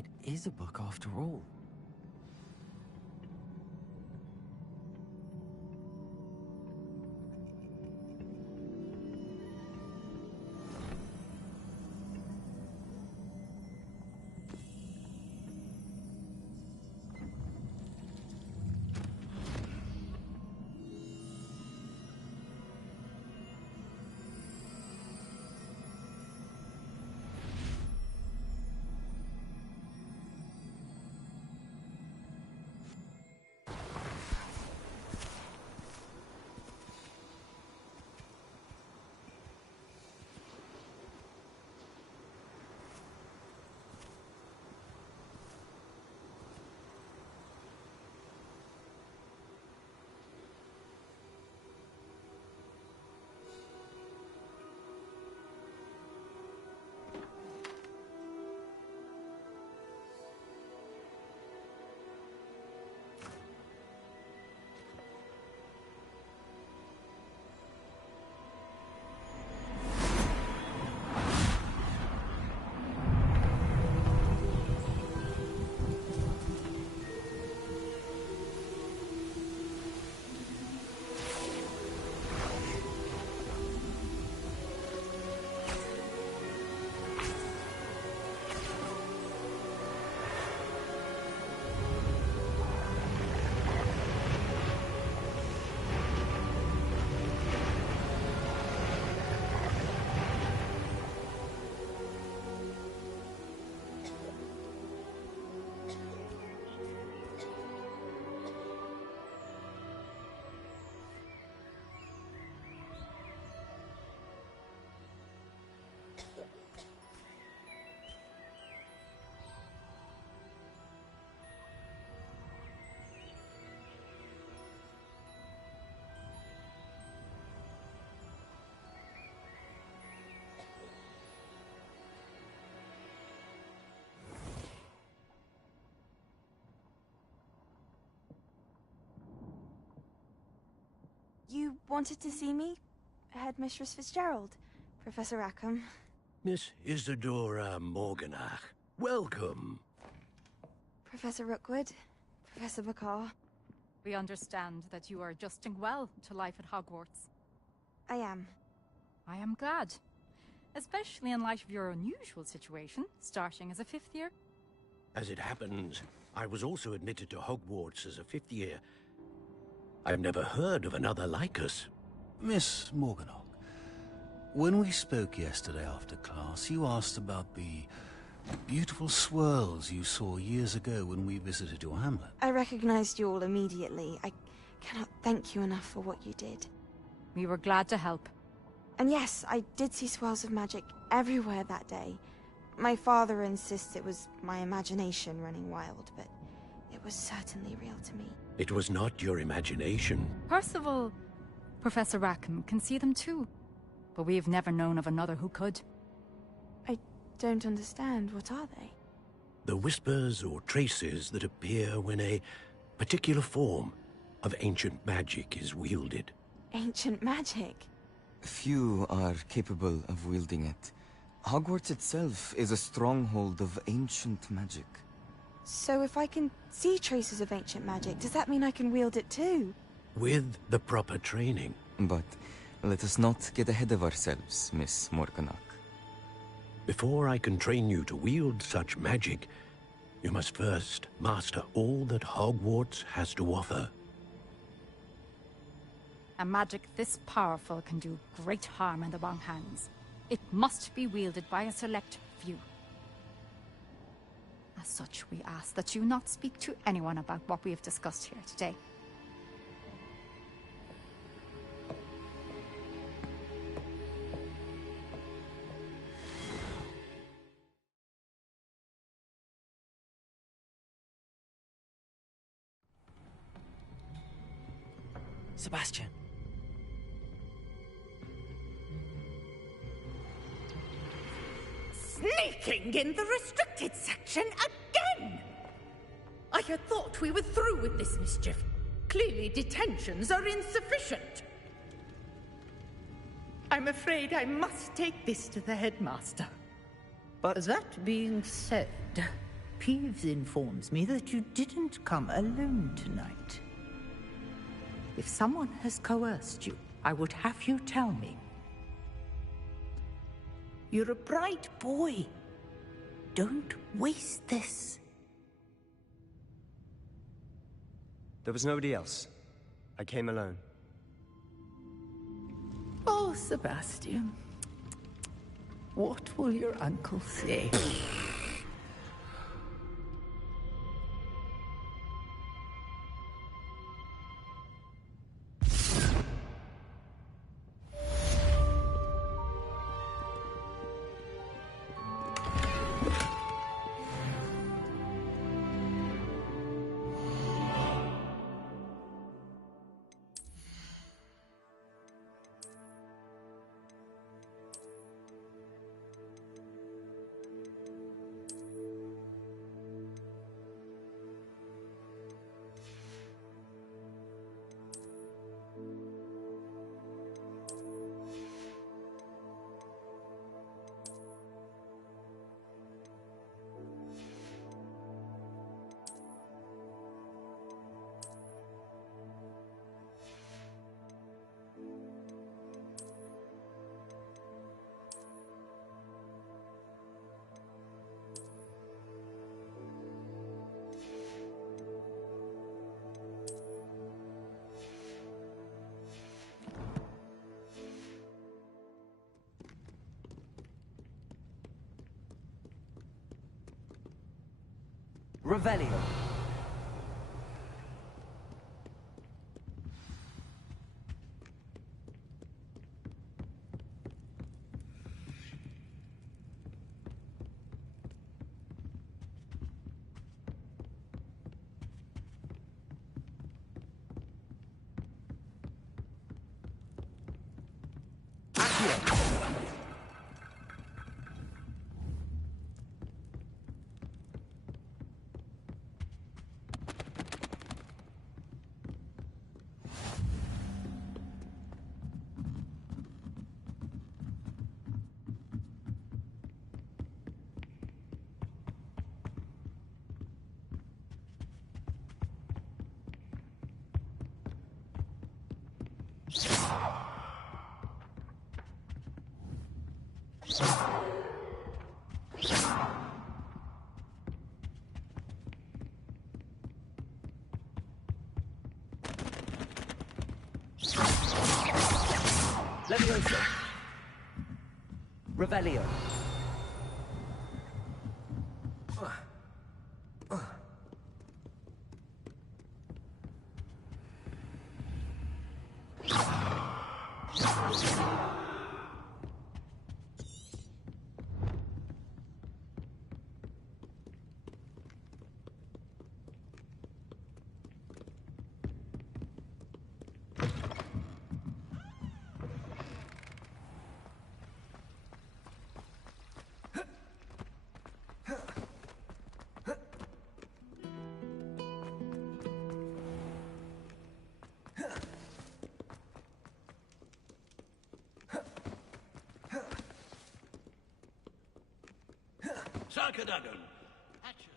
It is a book after all. You wanted to see me? Headmistress Fitzgerald, Professor Rackham. Miss Isadora Morganach, welcome. Professor Rookwood, Professor Bakar. We understand that you are adjusting well to life at Hogwarts. I am. I am glad. Especially in light of your unusual situation, starting as a 5th year. As it happens, I was also admitted to Hogwarts as a 5th year. I've never heard of another like us. Miss Morganach, when we spoke yesterday after class, you asked about the beautiful swirls you saw years ago when we visited your hamlet. I recognized you all immediately. I cannot thank you enough for what you did. We were glad to help. And yes, I did see swirls of magic everywhere that day. My father insists it was my imagination running wild, but it was certainly real to me. It was not your imagination. Percival, Professor Rackham can see them too. But we have never known of another who could. I don't understand. What are they? The whispers or traces that appear when a particular form of ancient magic is wielded. Ancient magic? Few are capable of wielding it. Hogwarts itself is a stronghold of ancient magic. So if I can see traces of ancient magic, does that mean I can wield it too? With the proper training. But let us not get ahead of ourselves, Miss Morganach. Before I can train you to wield such magic, you must first master all that Hogwarts has to offer. A magic this powerful can do great harm in the wrong hands. It must be wielded by a select few. As such, we ask that you not speak to anyone about what we have discussed here today. Sebastian. Sneaking in the restricted section again! I had thought we were through with this mischief. Clearly detentions are insufficient. I'm afraid I must take this to the headmaster. But that being said, Peeves informs me that you didn't come alone tonight. If someone has coerced you, I would have you tell me. You're a bright boy. Don't waste this. There was nobody else. I came alone. Oh, Sebastian. What will your uncle say? Revelio. Levioso. Revelio. Sarkadagon, Hatches.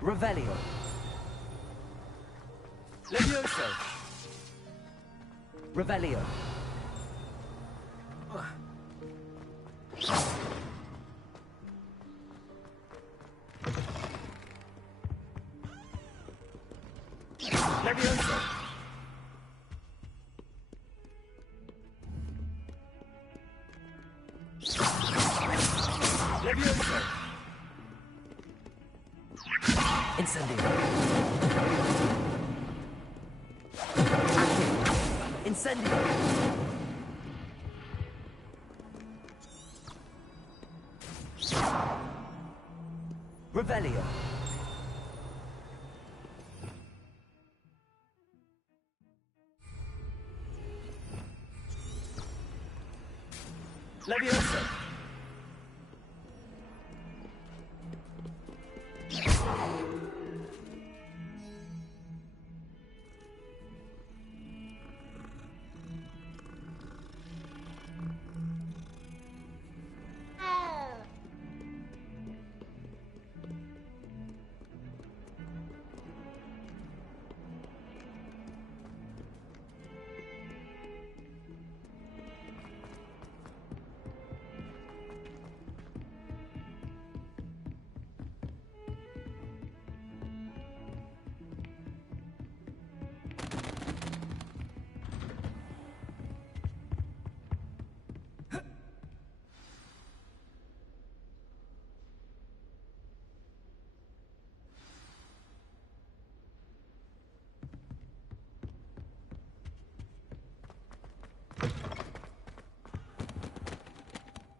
Revelio. Levioso. Revelio. Levioso. Levioso. Incendio. Active. Incendio! Revelio! Leviosa!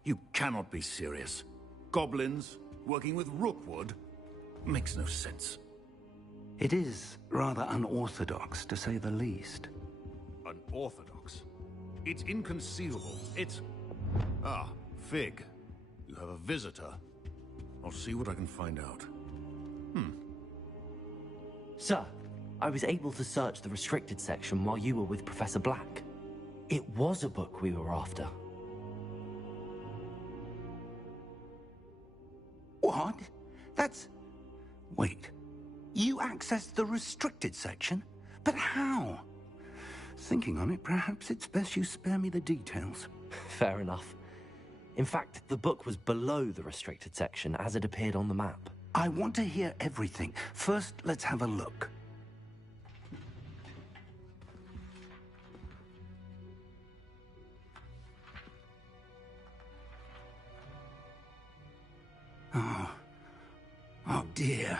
You cannot be serious. Goblins working with Rookwood? Makes no sense. It is rather unorthodox, to say the least. Unorthodox? It's inconceivable. It's... Ah, Fig. You have a visitor. I'll see what I can find out. Sir, I was able to search the restricted section while you were with Professor Black. It was a book we were after. What? That's... Wait. You accessed the restricted section? But how? Thinking on it, perhaps it's best you spare me the details. Fair enough. In fact, the book was below the restricted section as it appeared on the map. I want to hear everything. First, let's have a look. Oh dear.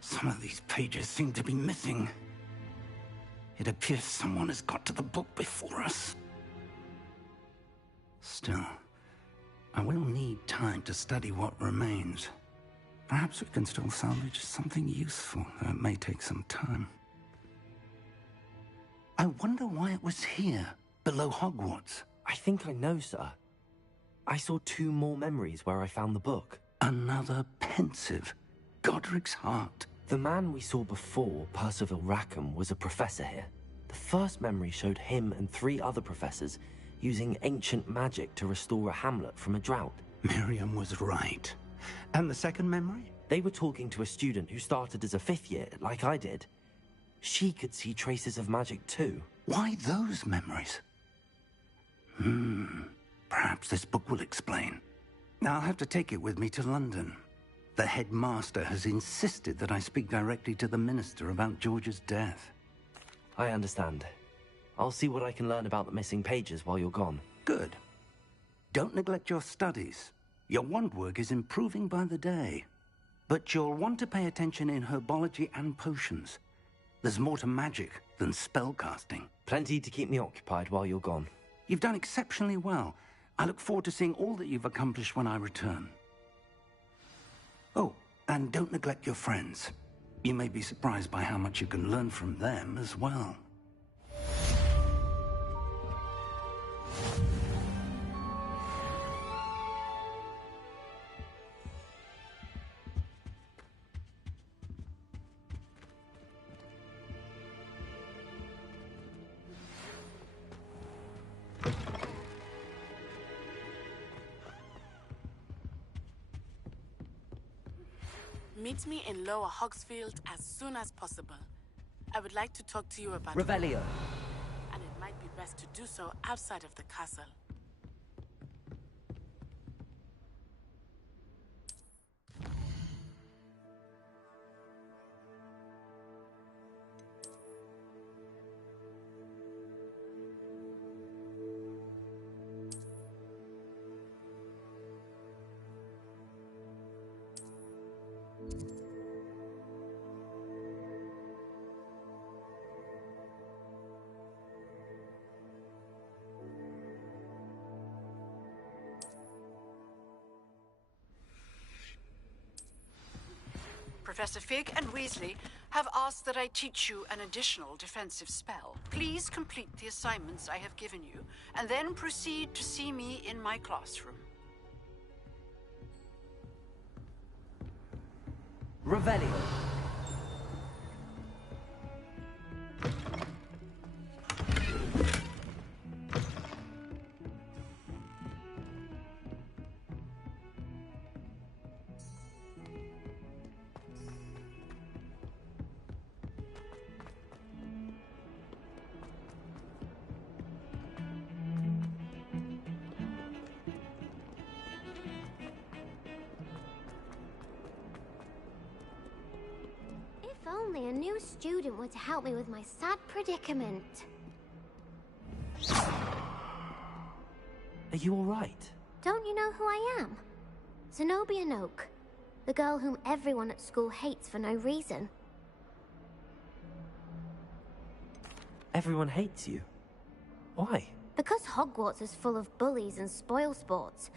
Some of these pages seem to be missing. It appears someone has got to the book before us. Still, I will need time to study what remains. Perhaps we can still salvage something useful, though it may take some time. I wonder why it was here, below Hogwarts. I think I know, sir. I saw 2 more memories where I found the book. Another pensive. Godric's heart. The man we saw before, Percival Rackham, was a professor here. The first memory showed him and 3 other professors using ancient magic to restore a hamlet from a drought. Miriam was right. And the second memory? They were talking to a student who started as a 5th year, like I did. She could see traces of magic too. Why those memories? Perhaps this book will explain. I'll have to take it with me to London. The headmaster has insisted that I speak directly to the minister about George's death. I understand. I'll see what I can learn about the missing pages while you're gone. Good. Don't neglect your studies. Your wand work is improving by the day. But you'll want to pay attention in herbology and potions. There's more to magic than spellcasting. Plenty to keep me occupied while you're gone. You've done exceptionally well. I look forward to seeing all that you've accomplished when I return. Oh, and don't neglect your friends. You may be surprised by how much you can learn from them as well. Meet me in Lower Hogsfield as soon as possible. I would like to talk to you about... Revelio. And it might be best to do so outside of the castle. Professor Fig and Weasley have asked that I teach you an additional defensive spell. Please complete the assignments I have given you, and then proceed to see me in my classroom. Revelio. If only a new student were to help me with my sad predicament. Are you all right? Don't you know who I am? Zenobia Noak, the girl whom everyone at school hates for no reason. Everyone hates you. Why? Because Hogwarts is full of bullies and spoilsports.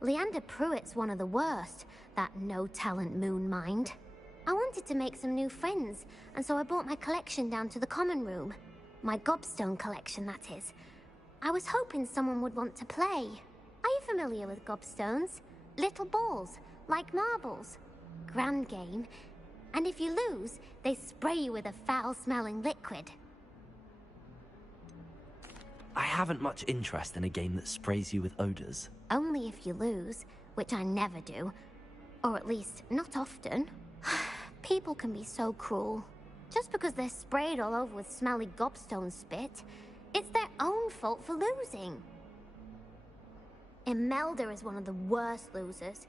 Leander Pruitt's one of the worst, that no-talent moon mind. I wanted to make some new friends, and so I brought my collection down to the common room. My gobstone collection, that is. I was hoping someone would want to play. Are you familiar with gobstones? Little balls, like marbles. Grand game. And if you lose, they spray you with a foul-smelling liquid. I haven't much interest in a game that sprays you with odors. Only if you lose, which I never do. Or at least, not often. People can be so cruel. Just because they're sprayed all over with smelly gobstone spit, it's their own fault for losing. Imelda is one of the worst losers.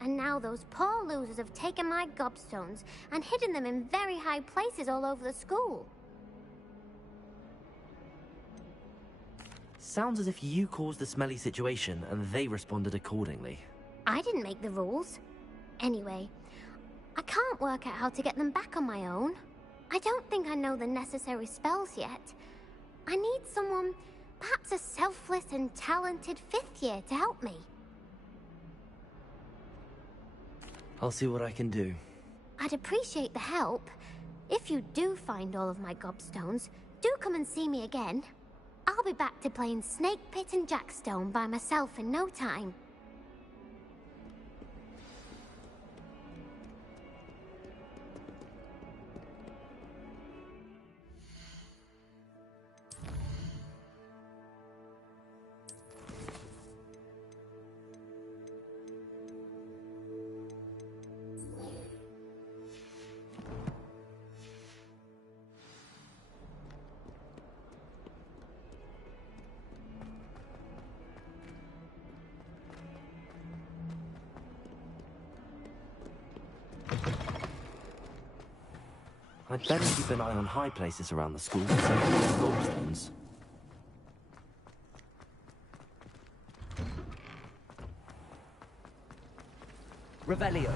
And now those poor losers have taken my gobstones and hidden them in very high places all over the school. Sounds as if you caused the smelly situation and they responded accordingly. I didn't make the rules. Anyway, I can't work out how to get them back on my own. I don't think I know the necessary spells yet. I need someone, perhaps a selfless and talented 5th year to help me. I'll see what I can do. I'd appreciate the help. If you do find all of my gobstones, do come and see me again. I'll be back to playing Snake Pit and Jackstone by myself in no time. I'd better keep an eye on high places around the school for some gobstones. Revelio.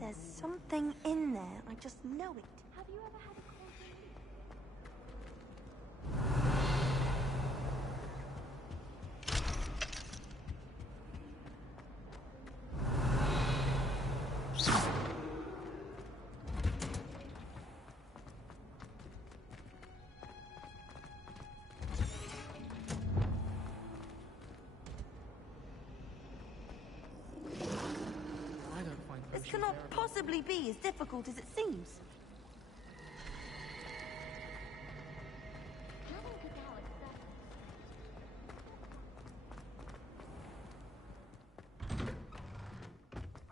There's something in there. I just know it. Have you ever had a This cannot possibly be as difficult as it seems.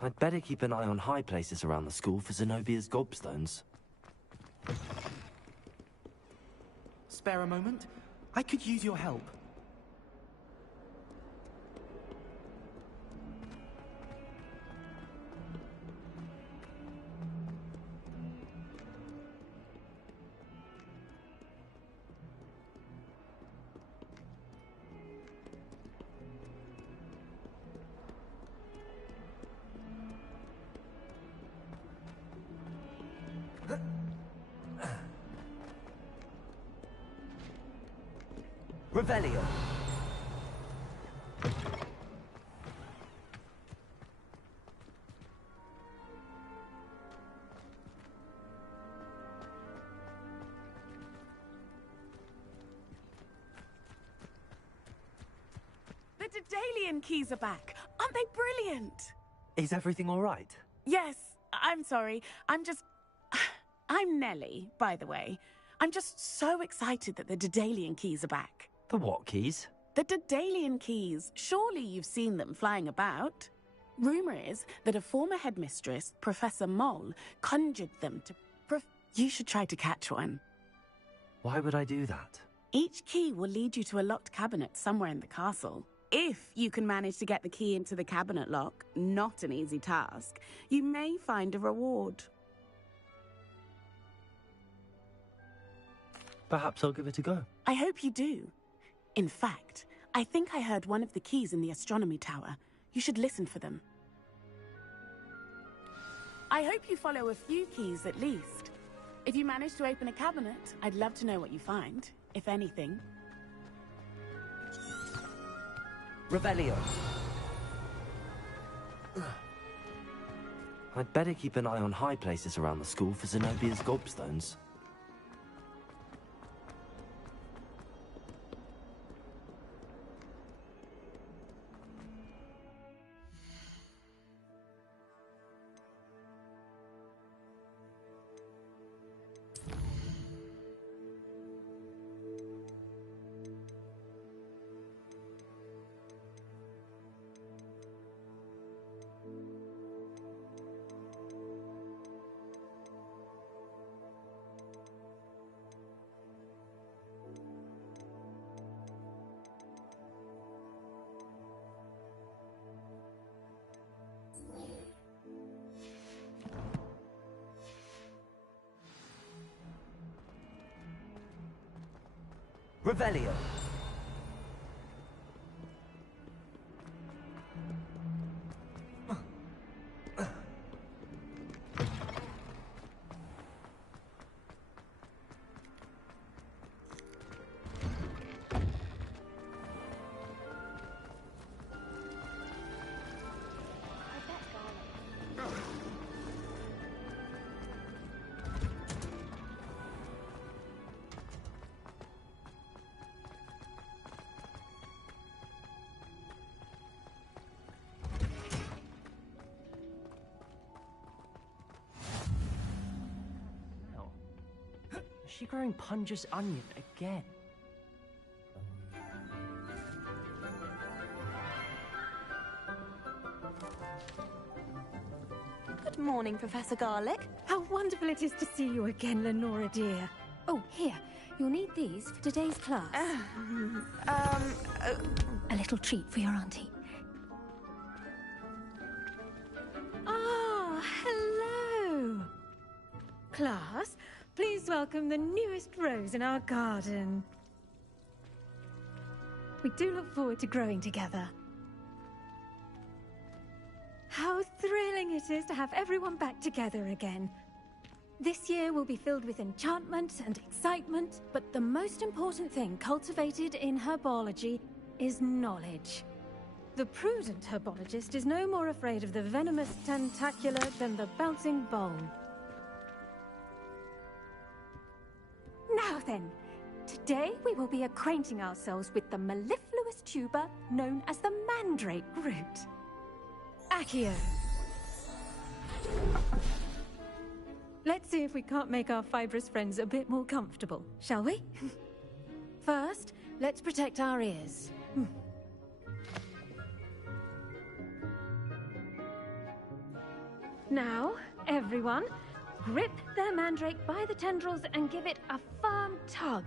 I'd better keep an eye on high places around the school for Zenobia's gobstones. Spare a moment? I could use your help. Revelio. The Daedalian keys are back. Aren't they brilliant? Is everything all right? Yes, I'm sorry. I'm Nellie, by the way. I'm just so excited that the Daedalian keys are back. The what keys? The Daedalian keys. Surely you've seen them flying about. Rumour is that a former headmistress, Professor Mole, conjured them to... You should try to catch one. Why would I do that? Each key will lead you to a locked cabinet somewhere in the castle. If you can manage to get the key into the cabinet lock, not an easy task, you may find a reward. Perhaps I'll give it a go. I hope you do. In fact, I think I heard one of the keys in the astronomy tower. You should listen for them. I hope you follow a few keys at least. If you manage to open a cabinet, I'd love to know what you find, if anything. Revelio. I'd better keep an eye on high places around the school for Zenobia's gobstones. Revelio. Is she growing Punja's onion again? Good morning, Professor Garlic. How wonderful it is to see you again, Lenora dear. Oh, here. You'll need these for today's class. A little treat for your auntie. Ah, hello. Class, please welcome the newest rose in our garden. We do look forward to growing together. How thrilling it is to have everyone back together again. This year will be filled with enchantment and excitement, but the most important thing cultivated in herbology is knowledge. The prudent herbologist is no more afraid of the venomous tentacula than the bouncing bowl. Now then, today we will be acquainting ourselves with the mellifluous tuber known as the mandrake root. Accio. Let's see if we can't make our fibrous friends a bit more comfortable, shall we? First, let's protect our ears. Now, everyone, grip their mandrake by the tendrils and give it a firm tug.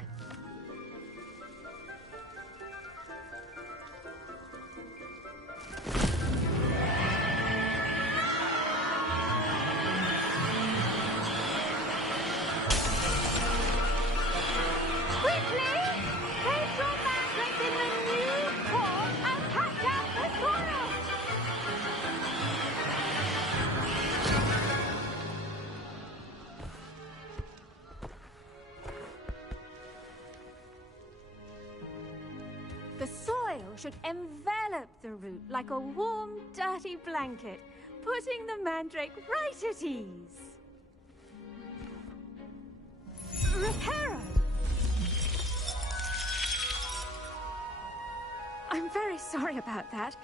The soil should envelop the root like a warm, dirty blanket, putting the mandrake right at ease. Reparo! I'm very sorry about that.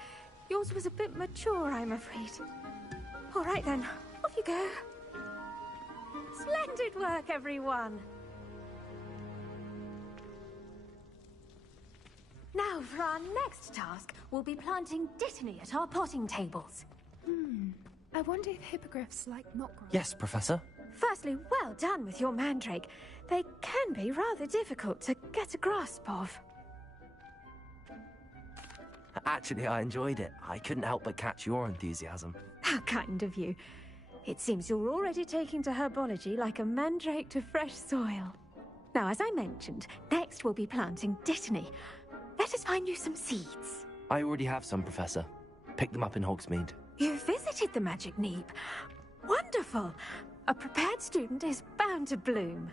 Yours was a bit mature, I'm afraid. All right then, off you go. Splendid work, everyone. Now, for our next task, we'll be planting Dittany at our potting tables. I wonder if hippogriffs like not grow. Yes, Professor. Firstly, well done with your mandrake. They can be rather difficult to get a grasp of. Actually, I enjoyed it. I couldn't help but catch your enthusiasm. How kind of you. It seems you're already taking to herbology like a mandrake to fresh soil. Now, as I mentioned, next we'll be planting Dittany. Let us find you some seeds. I already have some, Professor. Picked them up in Hogsmeade. You visited the Magic Neep. Wonderful! A prepared student is bound to bloom.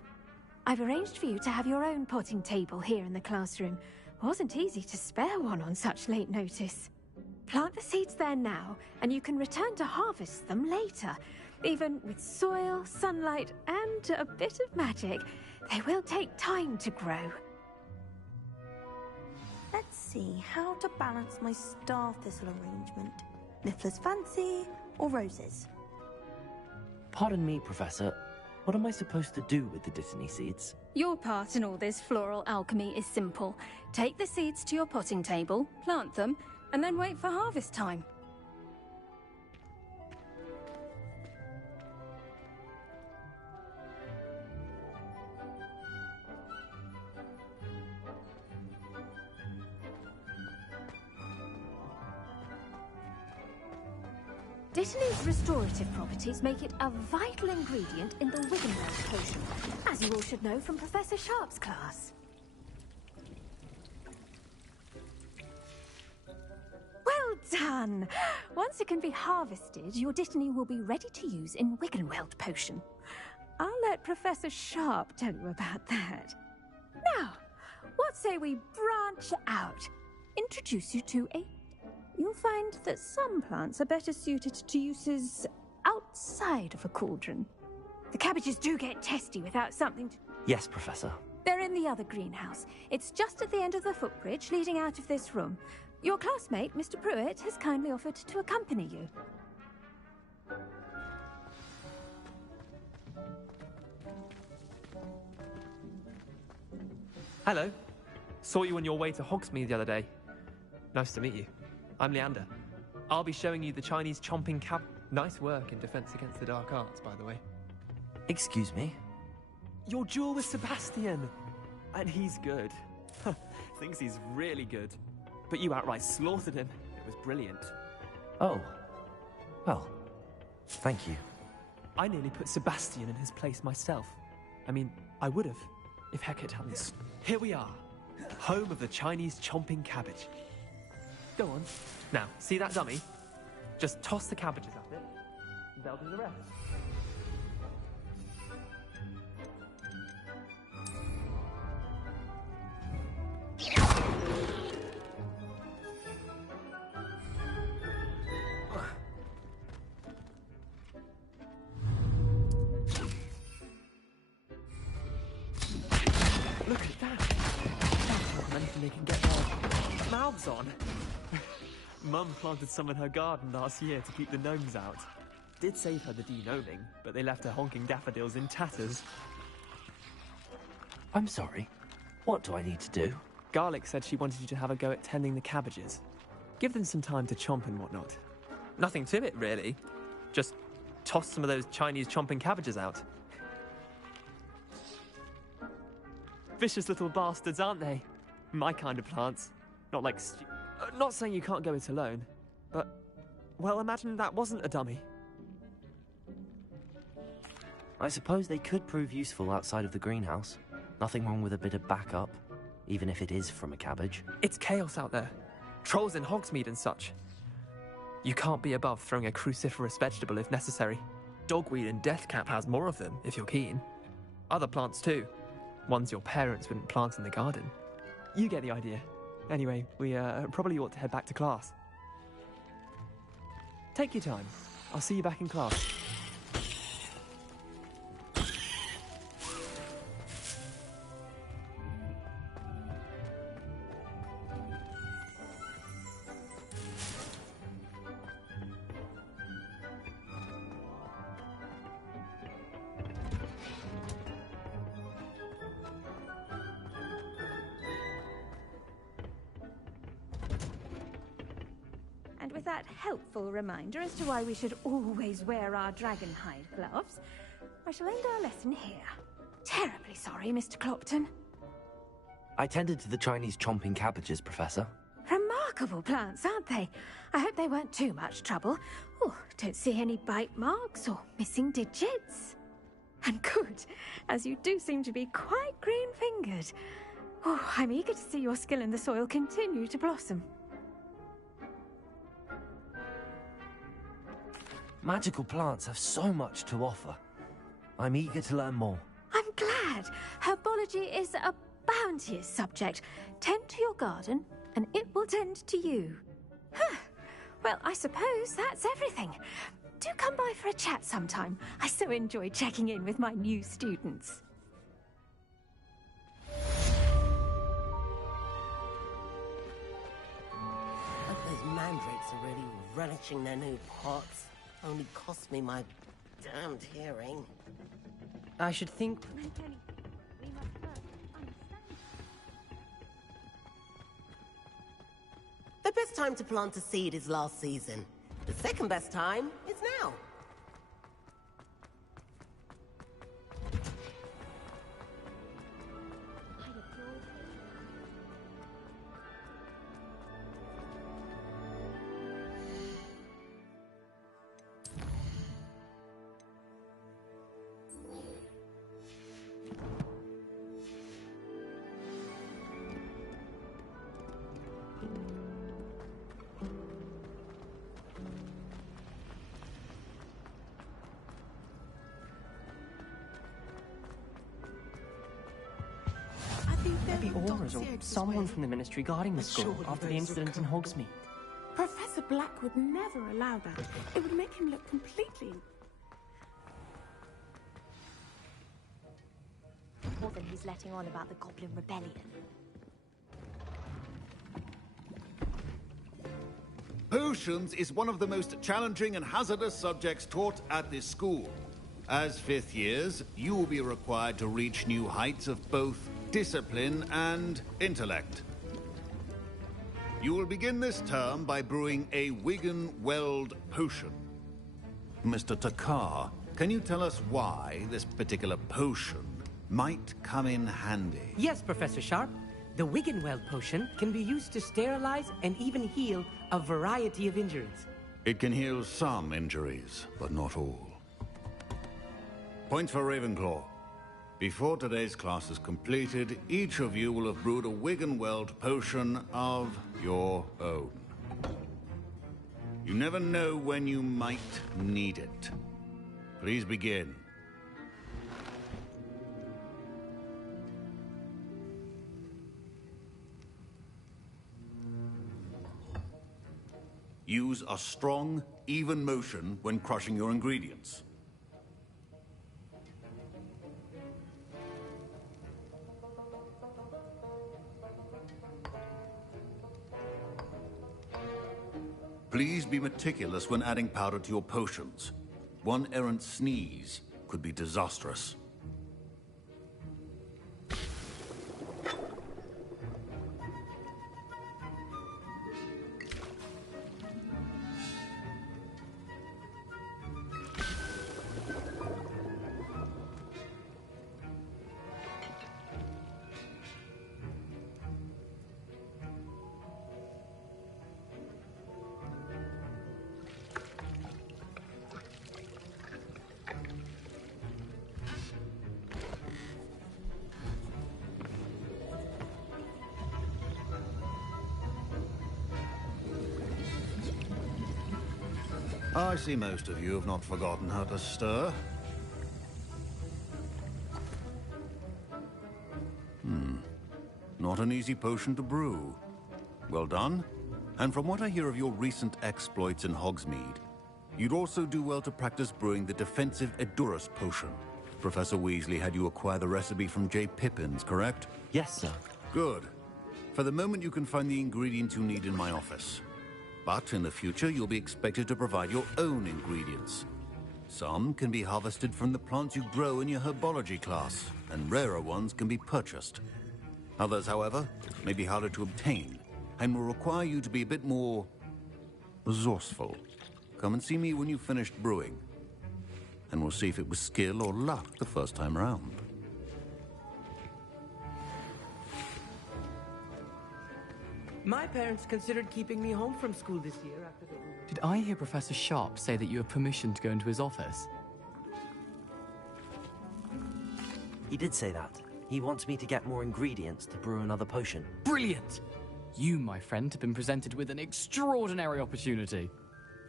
I've arranged for you to have your own potting table here in the classroom. Wasn't easy to spare one on such late notice. Plant the seeds there now, and you can return to harvest them later. Even with soil, sunlight, and a bit of magic, they will take time to grow. Let's see how to balance my star thistle arrangement. Niffler's fancy or roses? Pardon me, Professor. What am I supposed to do with the Dittany seeds? Your part in all this floral alchemy is simple. Take the seeds to your potting table, plant them, and then wait for harvest time. Dittany's restorative properties make it a vital ingredient in the Wiggenweld potion, as you all should know from Professor Sharp's class. Well done! Once it can be harvested, your Dittany will be ready to use in Wiggenweld potion. I'll let Professor Sharp tell you about that. Now, what say we branch out? Introduce you to a... You'll find that some plants are better suited to uses outside of a cauldron. The cabbages do get testy without something to... Yes, Professor. They're in the other greenhouse. It's just at the end of the footbridge leading out of this room. Your classmate, Mr. Pruitt, has kindly offered to accompany you. Hello. Saw you on your way to Hogsmeade the other day. Nice to meet you. I'm Leander. I'll be showing you the Chinese chomping cab... Nice work in Defense Against the Dark Arts, by the way. Excuse me? Your duel with Sebastian! And he's good. Thinks he's really good. But you outright slaughtered him. It was brilliant. Oh. Well, thank you. I nearly put Sebastian in his place myself. I mean, I would have, if Hecate hadn't... Here we are. Home of the Chinese chomping cabbage. Go on. Now, see that dummy? Just toss the cabbages at it, and they'll do the rest. Look at that! That's not anything they can get their mouths on. Mum planted some in her garden last year to keep the gnomes out. Did save her the de-gnoming, but they left her honking daffodils in tatters. I'm sorry. What do I need to do? Garlic said she wanted you to have a go at tending the cabbages. Give them some time to chomp and whatnot. Nothing to it, really. Just toss some of those Chinese chomping cabbages out. Vicious little bastards, aren't they? My kind of plants. Not like not saying you can't go it alone, but... Well, imagine that wasn't a dummy. I suppose they could prove useful outside of the greenhouse. Nothing wrong with a bit of backup, even if it is from a cabbage. It's chaos out there. Trolls in Hogsmeade and such. You can't be above throwing a cruciferous vegetable if necessary. Dogweed and deathcap has more of them, if you're keen. Other plants too. Ones your parents wouldn't plant in the garden. You get the idea. Anyway, we probably ought to head back to class. Take your time. I'll see you back in class. that helpful reminder as to why we should always wear our dragonhide gloves, I shall end our lesson here. Terribly sorry, Mr. Clopton. I tended to the Chinese chomping cabbages, Professor. Remarkable plants, aren't they? I hope they weren't too much trouble. Oh, don't see any bite marks or missing digits. And good, as you do seem to be quite green-fingered. Oh, I'm eager to see your skill in the soil continue to blossom. Magical plants have so much to offer. I'm eager to learn more. I'm glad. Herbology is a bounteous subject. Tend to your garden, and it will tend to you. Huh. Well, I suppose that's everything. Do come by for a chat sometime. I so enjoy checking in with my new students. But those mandrakes are really relishing their new pots. Only cost me my damned hearing. I should think... The best time to plant a seed is last season. The second best time is now. Maybe Aura's or someone from the Ministry guarding the school after the incident in Hogsmeade. Professor Black would never allow that. It would make him look completely... More than he's letting on about the Goblin Rebellion. Potions is one of the most challenging and hazardous subjects taught at this school. As fifth years, you will be required to reach new heights of both discipline and intellect. You will begin this term by brewing a Wigan-Weld potion. Mr. Takar, can you tell us why this particular potion might come in handy? Yes, Professor Sharp. The Wigan-Weld potion can be used to sterilize and even heal a variety of injuries. It can heal some injuries, but not all. Points for Ravenclaw. Before today's class is completed, each of you will have brewed a Wigan-Weld potion of your own. You never know when you might need it. Please begin. Use a strong, even motion when crushing your ingredients. Please be meticulous when adding powder to your potions. One errant sneeze could be disastrous. I see most of you have not forgotten how to stir. Not an easy potion to brew. Well done. And from what I hear of your recent exploits in Hogsmeade, you'd also do well to practice brewing the defensive Edurus potion. Professor Weasley had you acquire the recipe from J. Pippin's, correct? Yes, sir. Good. For the moment, you can find the ingredients you need in my office. But in the future, you'll be expected to provide your own ingredients. Some can be harvested from the plants you grow in your herbology class, and rarer ones can be purchased. Others, however, may be harder to obtain, and will require you to be a bit more resourceful. Come and see me when you've finished brewing. And we'll see if it was skill or luck the first time around. My parents considered keeping me home from school this year after they... Did I hear Professor Sharp say that you have permission to go into his office? He did say that. He wants me to get more ingredients to brew another potion. Brilliant! You, my friend, have been presented with an extraordinary opportunity.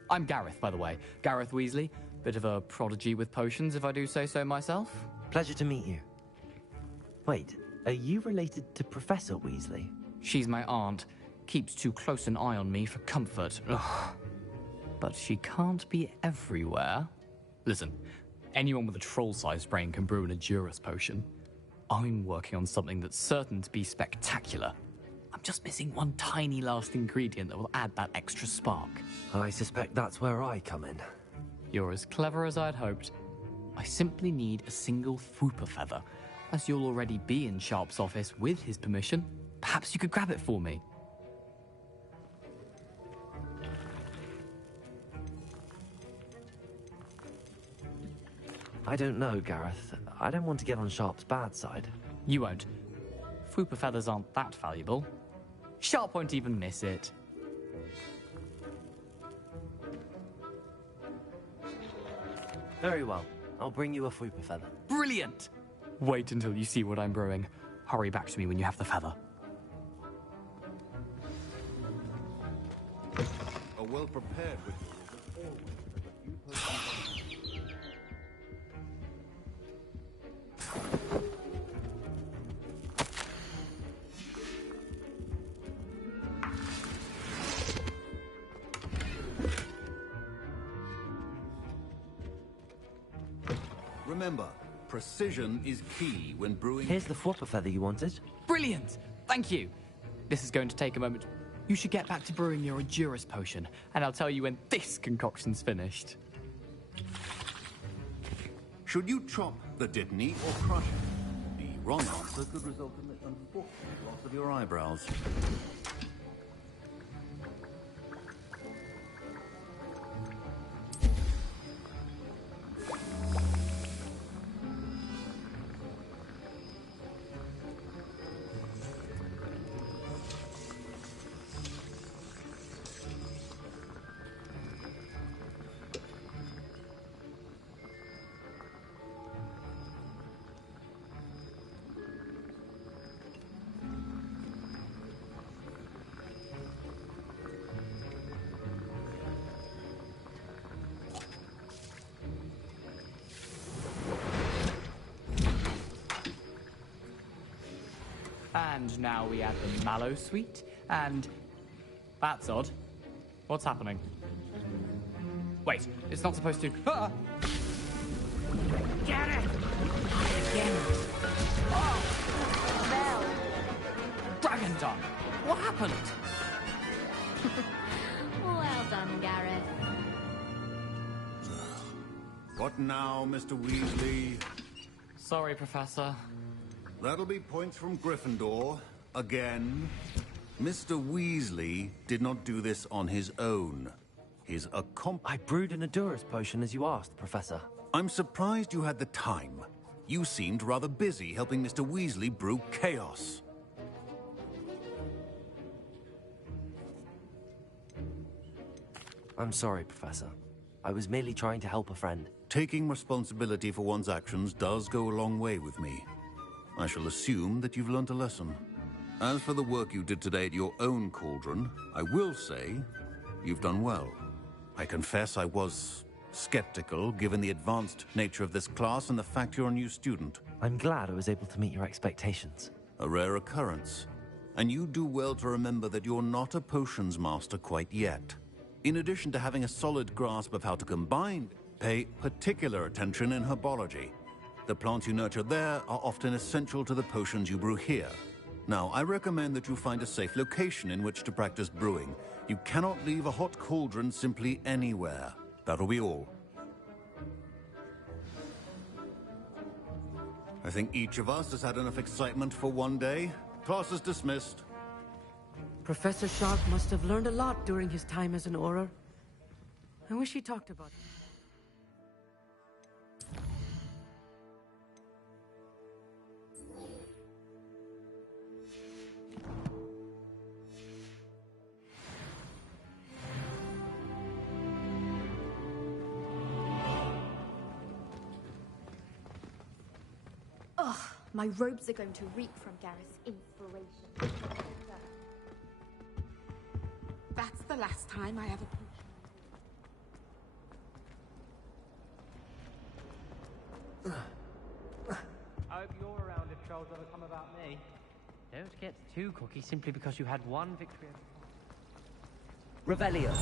I'm Gareth, by the way. Gareth Weasley. Bit of a prodigy with potions, if I do say so myself. Pleasure to meet you. Wait, are you related to Professor Weasley? She's my aunt. Keeps too close an eye on me for comfort. Ugh. But she can't be everywhere. Listen, anyone with a troll-sized brain can brew an Adurus potion. I'm working on something that's certain to be spectacular. I'm just missing one tiny last ingredient that will add that extra spark. I suspect that's where I come in. You're as clever as I'd hoped. I simply need a single Fwooper feather. As you'll already be in Sharp's office with his permission, perhaps you could grab it for me. I don't know, Gareth. I don't want to get on Sharp's bad side. You won't. Fwooper feathers aren't that valuable. Sharp won't even miss it. Very well. I'll bring you a Fwooper feather. Brilliant! Wait until you see what I'm brewing. Hurry back to me when you have the feather. A well-prepared ritual is always Remember, precision is key when brewing... Here's the Fwooper feather you wanted. Brilliant! Thank you. This is going to take a moment. You should get back to brewing your Adurus potion, and I'll tell you when this concoction's finished. Should you chop the Dittany or crush it? The wrong answer could result in the unfortunate loss of your eyebrows. And now we add the mallow sweet, and... That's odd. What's happening? Wait, it's not supposed to... Ah! Get it! Again. Oh! Bell! Dragon tongue! What happened? Well done, Gareth. What now, Mr. Weasley? Sorry, Professor. That'll be points from Gryffindor. Again. Mr. Weasley did not do this on his own. His I brewed an Adurus potion as you asked, Professor. I'm surprised you had the time. You seemed rather busy helping Mr. Weasley brew chaos. I'm sorry, Professor. I was merely trying to help a friend. Taking responsibility for one's actions does go a long way with me. I shall assume that you've learnt a lesson. As for the work you did today at your own cauldron, I will say you've done well. I confess I was skeptical, given the advanced nature of this class and the fact you're a new student. I'm glad I was able to meet your expectations. A rare occurrence. And you do well to remember that you're not a potions master quite yet. In addition to having a solid grasp of how to combine, pay particular attention in herbology. The plants you nurture there are often essential to the potions you brew here. Now, I recommend that you find a safe location in which to practice brewing. You cannot leave a hot cauldron simply anywhere. That'll be all. I think each of us has had enough excitement for one day. Class is dismissed. Professor Sharp must have learned a lot during his time as an Auror. I wish he talked about it. Ugh, my robes are going to reek from Gareth's inspiration. That's the last time I have a potion. I hope you're around if trolls ever come about me. Don't get too cocky simply because you had one victory. Revelio.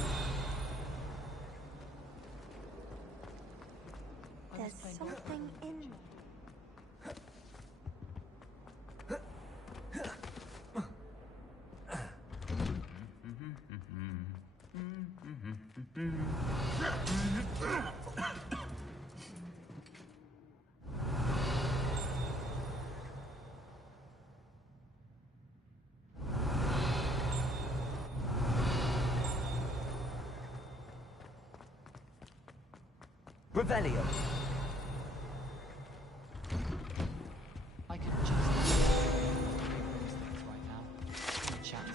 There's something in there. Revelio. I could just those things right now. In chat.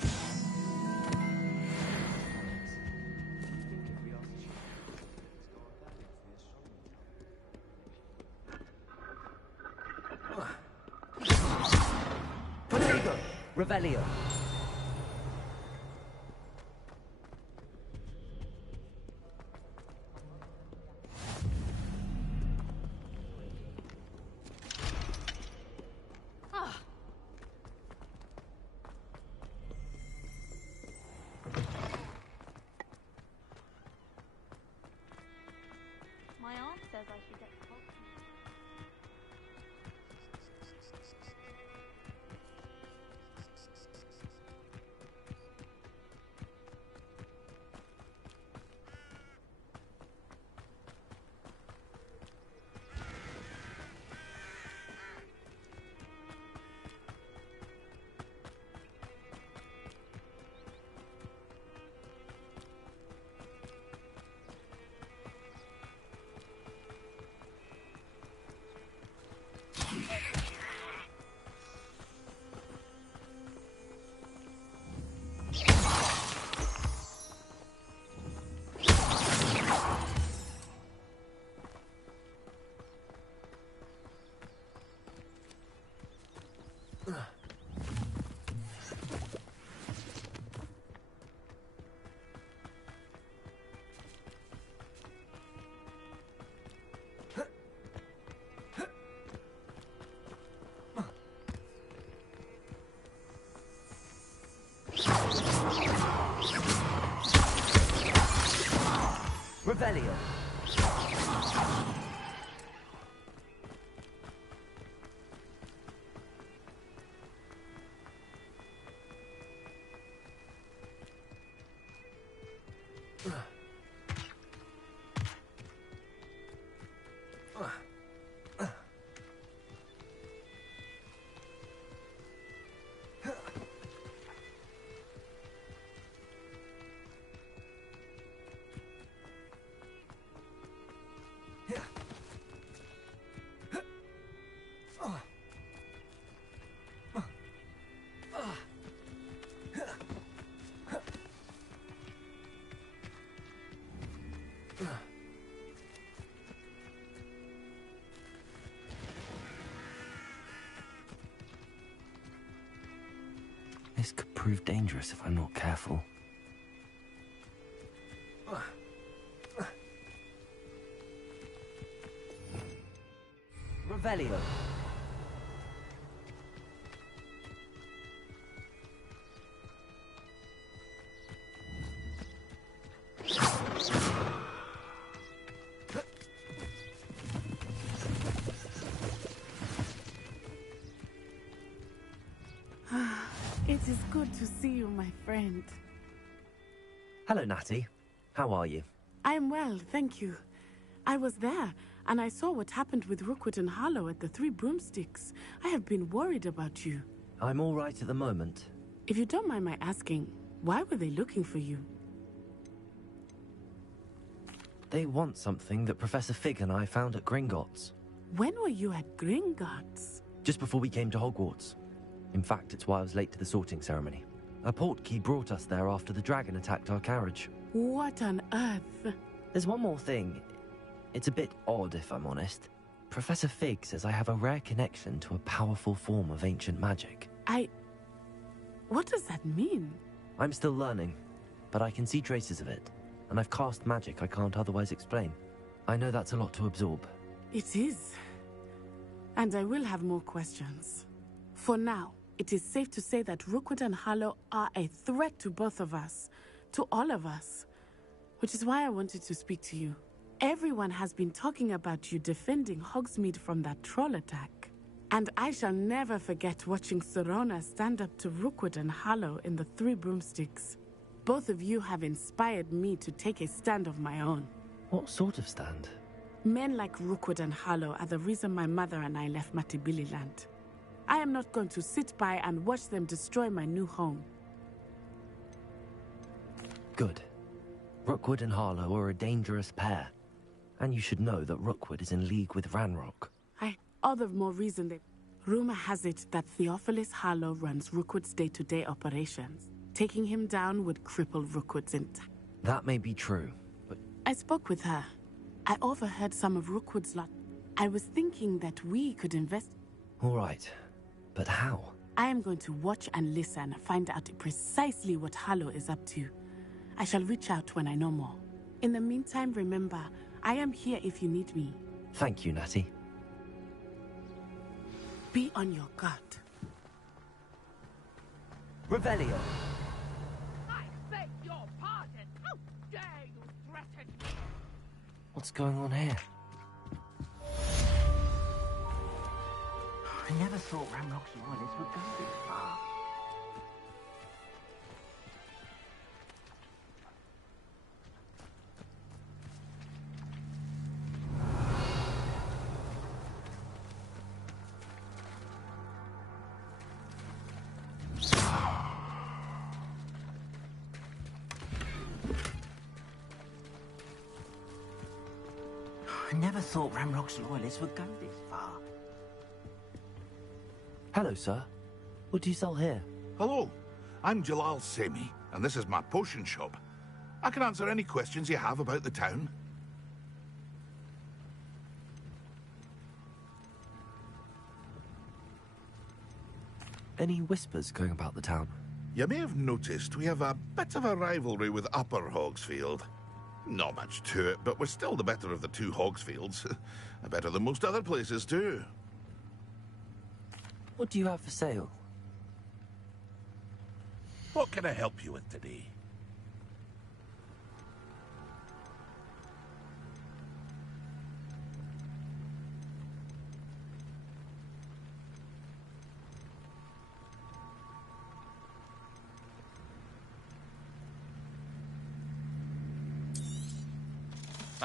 Prego. Revelio. My aunt says I should get coffee. Revelio. This could prove dangerous if I'm not careful. Revelio. It is good to see you, my friend. Hello, Natty. How are you? I am well, thank you. I was there, and I saw what happened with Rookwood and Harlow at the Three Broomsticks. I have been worried about you. I'm all right at the moment. If you don't mind my asking, why were they looking for you? They want something that Professor Fig and I found at Gringotts. When were you at Gringotts? Just before we came to Hogwarts. In fact, it's why I was late to the sorting ceremony. A portkey brought us there after the dragon attacked our carriage. What on earth? There's one more thing. It's a bit odd, if I'm honest. Professor Fig says I have a rare connection to a powerful form of ancient magic. What does that mean? I'm still learning, but I can see traces of it, and I've cast magic I can't otherwise explain. I know that's a lot to absorb. It is. And I will have more questions. For now, it is safe to say that Rookwood and Harlow are a threat to both of us, to all of us, which is why I wanted to speak to you. Everyone has been talking about you defending Hogsmeade from that troll attack. And I shall never forget watching Serona stand up to Rookwood and Harlow in the Three Broomsticks. Both of you have inspired me to take a stand of my own. What sort of stand? Men like Rookwood and Harlow are the reason my mother and I left Matibili-land. I am not going to sit by and watch them destroy my new home. Good. Rookwood and Harlow are a dangerous pair. And you should know that Rookwood is in league with Ranrock. All the more reason that... Rumor has it that Theophilus Harlow runs Rookwood's day-to-day operations. Taking him down would cripple Rookwood's entire... That may be true, but... I spoke with her. I overheard some of Rookwood's lot. I was thinking that we could invest... All right, but how? I am going to watch and listen, find out precisely what Harlow is up to. I shall reach out when I know more. In the meantime, remember, I am here if you need me. Thank you, Natty. Be on your guard. Revelio. I beg your pardon. How dare you threaten me? What's going on here? I never thought Ranrock's loyalists would go this far. I never thought Ranrock's loyalists would go this far. Hello, sir. What do you sell here? Hello, I'm Jalal Semi, and this is my potion shop. I can answer any questions you have about the town. Any whispers going about the town? You may have noticed we have a bit of a rivalry with Upper Hogsfield. Not much to it, but we're still the better of the two Hogsfields. Better than most other places, too. What do you have for sale? What can I help you with today?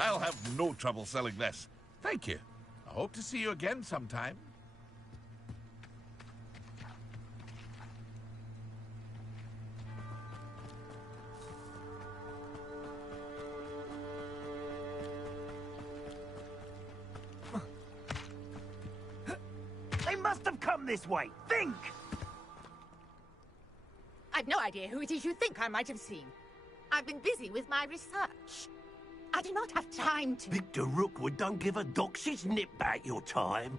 I'll have no trouble selling this. Thank you. I hope to see you again sometime. They must have come this way. Think! I've no idea who it is you think I might have seen. I've been busy with my research. I do not have time to... Victor Rookwood don't give a doxy's nip back your time.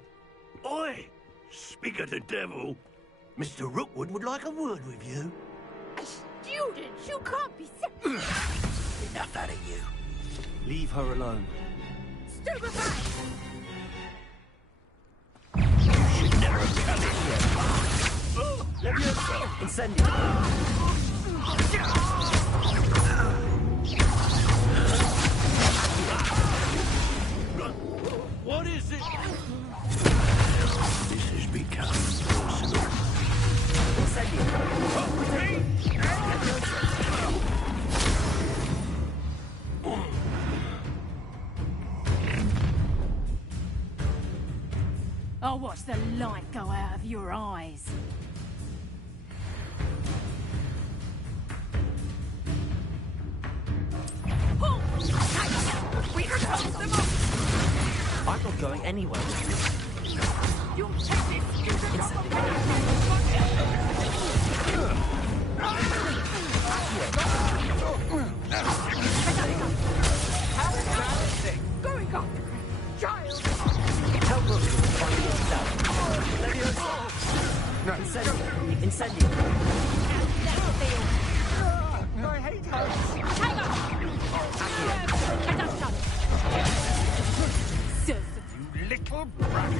Oi! Speak of the devil. Mr. Rookwood would like a word with you. A student? You can't be serious. Enough out of you. Leave her alone. Stupefy! You should never have come in here. Leviosa! Incendio! What is it? This has become personal. I'll watch the light go out of your eyes. We going anywhere. You'll take this student off of How embarrassing! Going after a child! Tell Brooke to find me himself. No. Incendio. Incendio. I hate her! You little brat!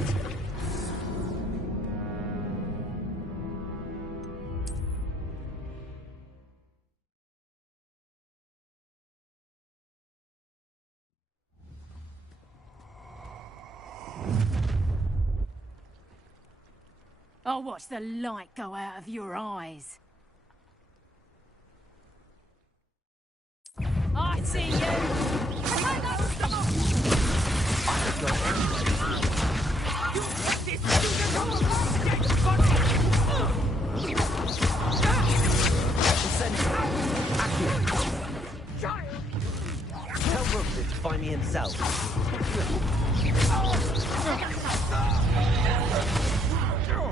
I'll watch the light go out of your eyes. I see you! Tell Brooke to find me himself.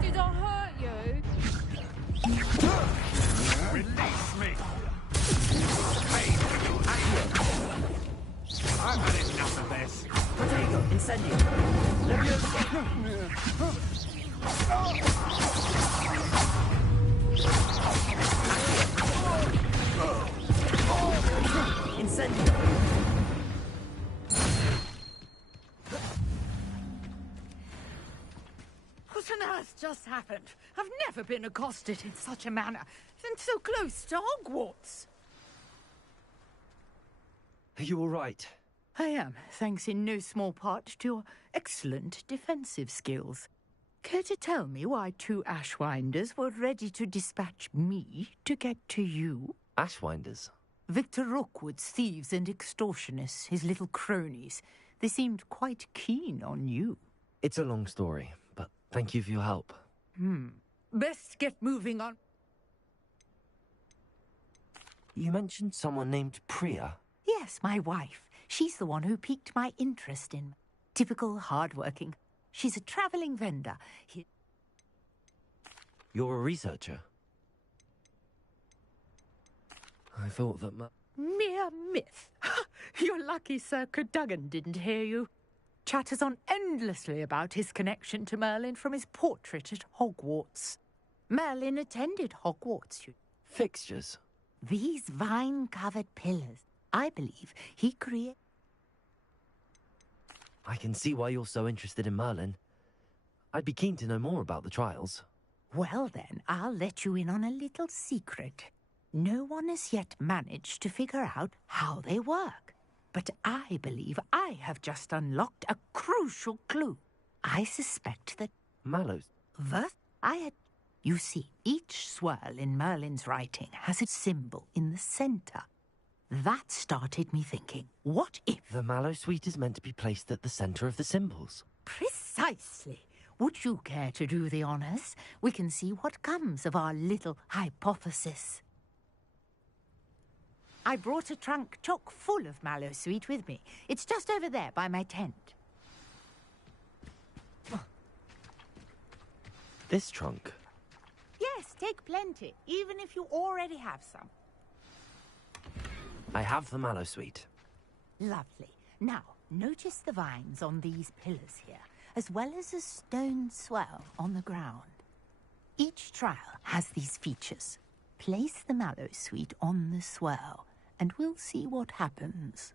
Did I hurt you? Release me! I've had enough of this. Protego, Incendio. Incendio. What on earth just happened? I've never been accosted in such a manner, and so close to Hogwarts. Are you all right? I am, thanks in no small part to your excellent defensive skills. Care to tell me why two Ashwinders were ready to dispatch me to get to you? Ashwinders? Victor Rookwood's thieves and extortionists, his little cronies. They seemed quite keen on you. It's a long story, but thank you for your help. Best get moving on. You mentioned someone named Priya. Yes, my wife. She's the one who piqued my interest in. Typical hardworking. She's a traveling vendor. You're a researcher? I thought that Mere myth. You're lucky Sir Cadogan didn't hear you. Chatters on endlessly about his connection to Merlin from his portrait at Hogwarts. Merlin attended Hogwarts. Fixtures? These vine-covered pillars. I believe he created... I can see why you're so interested in Merlin. I'd be keen to know more about the trials. Well then, I'll let you in on a little secret. No one has yet managed to figure out how they work. But I believe I have just unlocked a crucial clue. I suspect that... Mallows? You see, each swirl in Merlin's writing has a symbol in the center. That started me thinking, what if... The Mallow Suite is meant to be placed at the center of the symbols. Precisely. Would you care to do the honors? We can see what comes of our little hypothesis. I brought a trunk chock full of Mallow Suite with me. It's just over there by my tent. This trunk? Yes, take plenty, even if you already have some. I have the Mallow Suite. Lovely. Now, notice the vines on these pillars here, as well as a stone swell on the ground. Each trial has these features. Place the Mallow Suite on the swell, and we'll see what happens.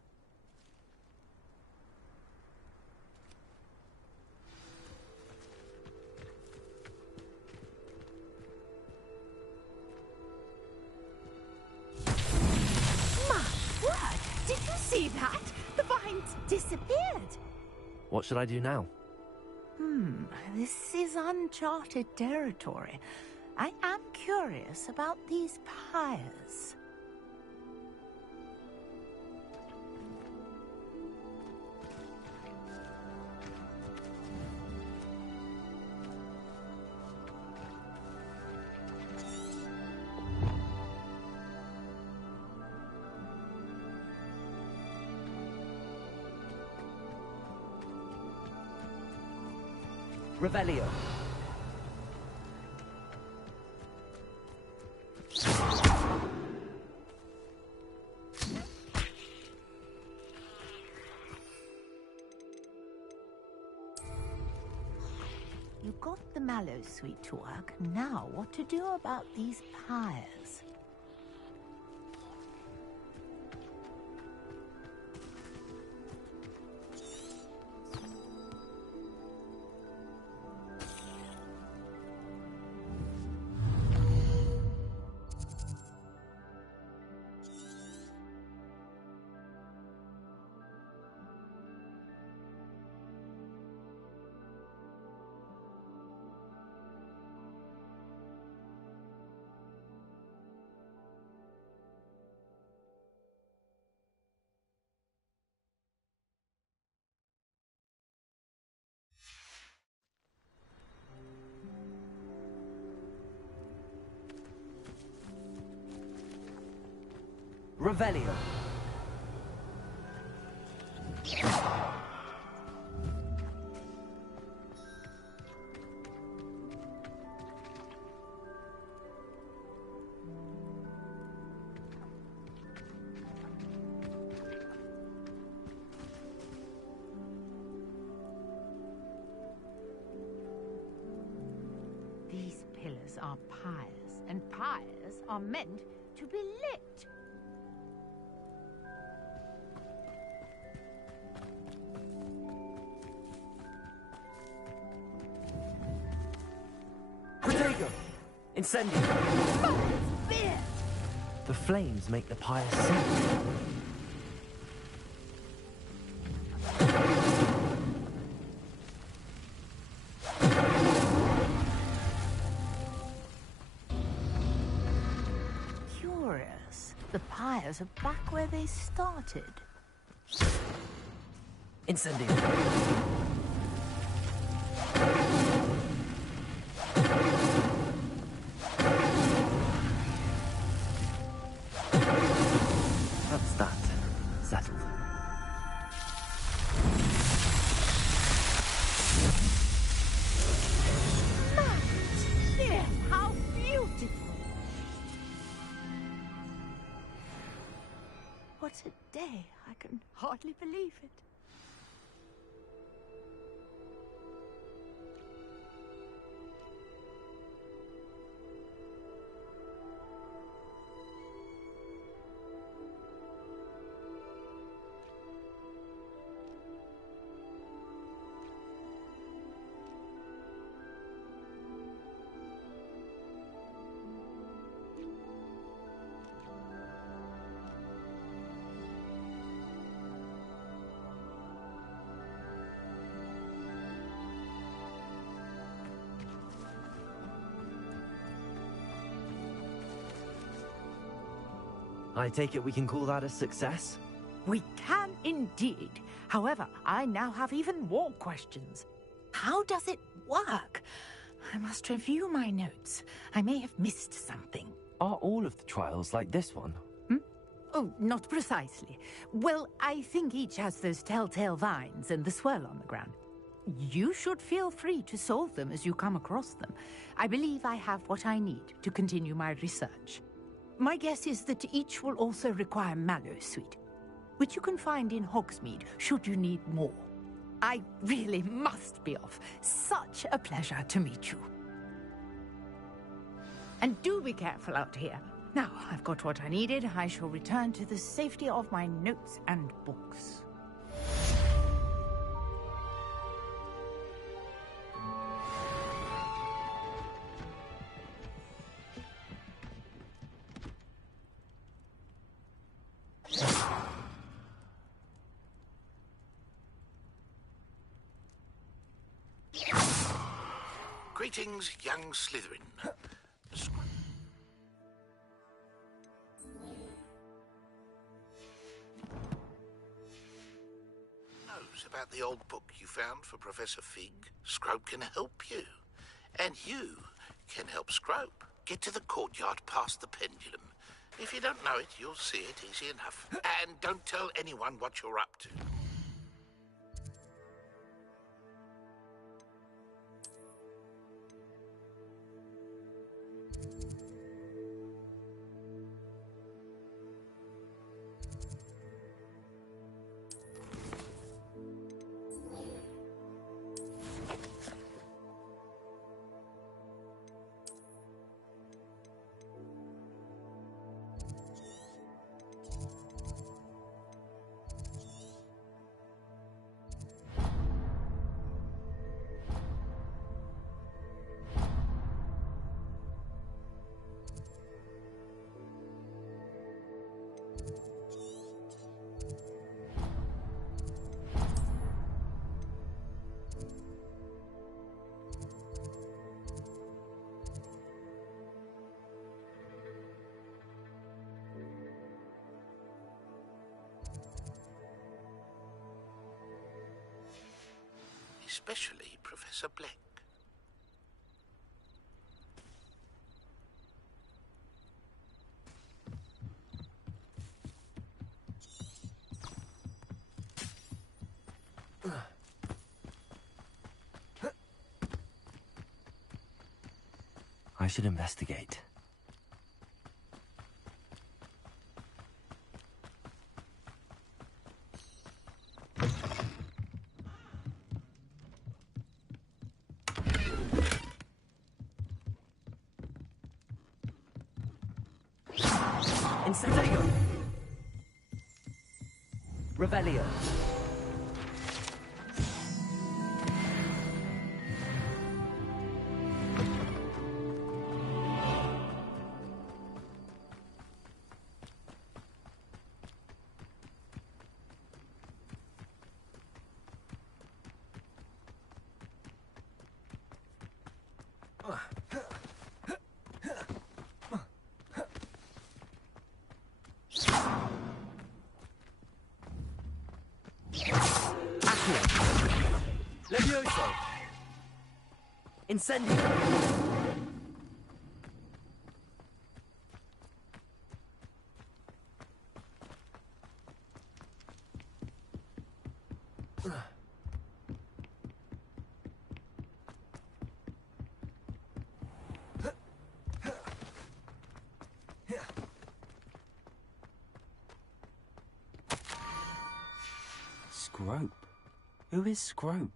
Did you see that? The vines disappeared. What should I do now? This is uncharted territory. I am curious about these pyres. Revelio. You got the mallow sweet to work. Now, what to do about these pyres? Revelio. These pillars are pyres, and pyres are meant to be lit. Protego! Incendio! Spear! The flames make the pyre sing. Curious. The pyres are back where they started. Incendio. That's that. Settled. Dear, how beautiful! What a day. I can hardly believe it. I take it we can call that a success? We can indeed. However, I now have even more questions. How does it work? I must review my notes. I may have missed something. Are all of the trials like this one? Oh, not precisely. Well, I think each has those telltale vines and the swirl on the ground. You should feel free to solve them as you come across them. I believe I have what I need to continue my research. My guess is that each will also require mallow sweet, which you can find in Hogsmeade should you need more. I really must be off. Such a pleasure to meet you. And do be careful out here. Now, I've got what I needed. I shall return to the safety of my notes and books. Greetings, young Slytherin. Knows about the old book you found for Professor Fig? Scrope can help you. And you can help Scrope. Get to the courtyard past the pendulum. If you don't know it, you'll see it easy enough. And don't tell anyone what you're up to. especially Professor Black. I should investigate. Incendio! Revelio! Levioso! Incendio! Scrope? Who is Scrope?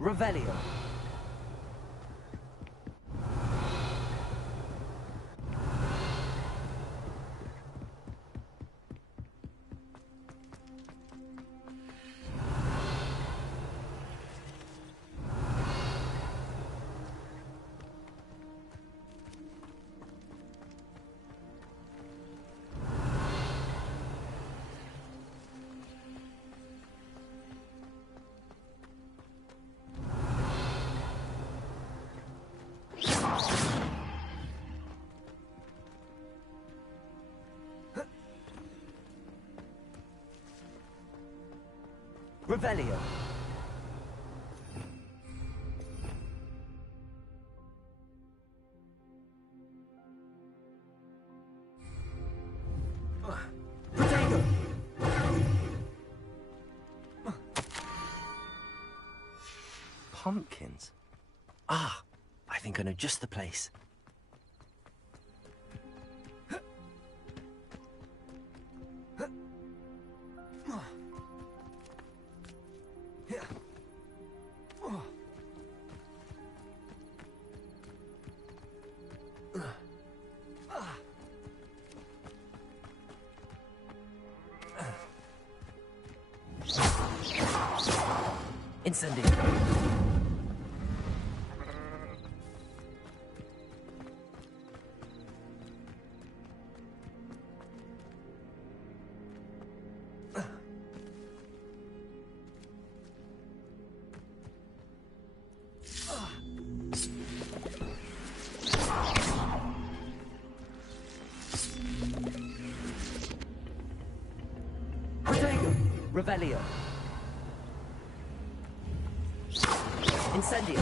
Revelio! Revelio! Protego! Pumpkins? Ah, I think I know just the place. Incendio! Protego! Revelio! Incendio!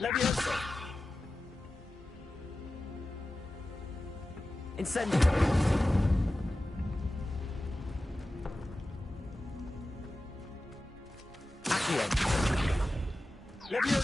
Levioso! Incendio! Accio! Levioso!